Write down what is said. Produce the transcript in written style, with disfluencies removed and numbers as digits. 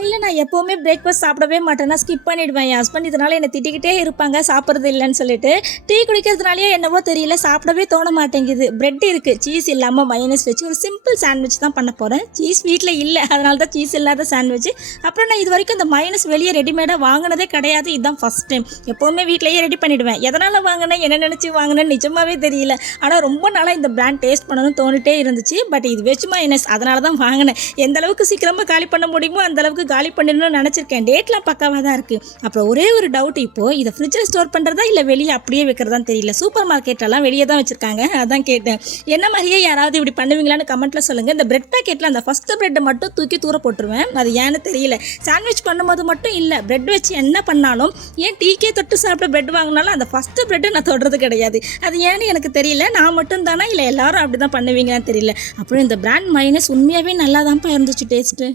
காலையில் நான் எப்போவுமே பிரேக்ஃபாஸ்ட் சாப்பிடவே மாட்டேன்னா ஸ்கிப் பண்ணிவிடுவேன். என் ஹஸ்பண்ட் இதனால் என்னை திட்டிக்கிட்டே இருப்பாங்க சாப்பிட்றது இல்லைன்னு சொல்லிட்டு. டீ குடிக்கிறதுனாலே என்னவோ தெரியல சாப்பிடவே தோண மாட்டேங்குது. பிரெட் இருக்குது, சீஸ் இல்லாமல் மைனஸ் வச்சு ஒரு சிம்பிள் சாண்ட்விச் தான் பண்ண போகிறேன். சீஸ் வீட்டில் இல்லை, அதனால தான் சீஸ் இல்லாத சாண்ட்விச். அப்புறம் நான் இது வரைக்கும் இந்த மைனஸ் வெளியே ரெடிமேடாக வாங்கினதே கிடையாது. இதுதான் ஃபஸ்ட் டைம். எப்போவுமே வீட்டிலேயே ரெடி பண்ணிவிடுவேன். எதனால் வாங்கினேன், என்ன நினச்சி வாங்கினேன்னு நிஜமாகவே தெரியல. ஆனால் ரொம்ப நாளாக இந்த பிராண்ட் டேஸ்ட் பண்ணணும்னு தோணிட்டே இருந்துச்சு. பட் இது வெஜ் மைனஸ், அதனால தான் வாங்கினேன். எந்த அளவுக்கு சீக்கிரமாக காலி பண்ண முடியுமோ அந்த அளவுக்கு காலி பண்ணிடணும்னு நினச்சிருக்கேன். டேட்லாம் பக்காவாக தான் இருக்குது. அப்புறம் ஒரே ஒரு டவுட், இப்போது இதை ஃப்ரிட்ஜில் ஸ்டோர் பண்ணுறதா இல்லை வெளியே அப்படியே வைக்கிறதான்னு தெரியல. சூப்பர் மார்க்கெட்லாம் வெளியே தான் வச்சுருக்காங்க, அதான் கேட்டேன். என்ன மாதிரியே யாராவது இப்படி பண்ணுவீங்களான்னு கமெண்ட்டில் சொல்லுங்கள். இந்த பிரெட் பேக்கெட்டில் அந்த ஃபஸ்ட்டு பிரெட்டை மட்டும் தூக்கி தூர போட்டுருவேன். அது ஏன்னு தெரியல. சாண்ட்விச் பண்ணும்போது மட்டும் இல்லை, பிரெட் வச்சு என்ன பண்ணாலும், ஏன் டீக்கே தொட்டு சாப்பிட பிரெட் வாங்கினாலும் அந்த ஃபஸ்ட்டு பிரெட்டை நான் தொடுறது கிடையாது. அது ஏன்னு எனக்கு தெரியல. நான் மட்டும் தானா இல்லை எல்லாரும் அப்படி தான் பண்ணுவீங்கன்னு தெரியல. அப்புறம் இந்த பிராண்ட் மைனஸ் உண்மையாகவே நல்லா தான்ப்பா இருந்துச்சு டேஸ்ட்டு.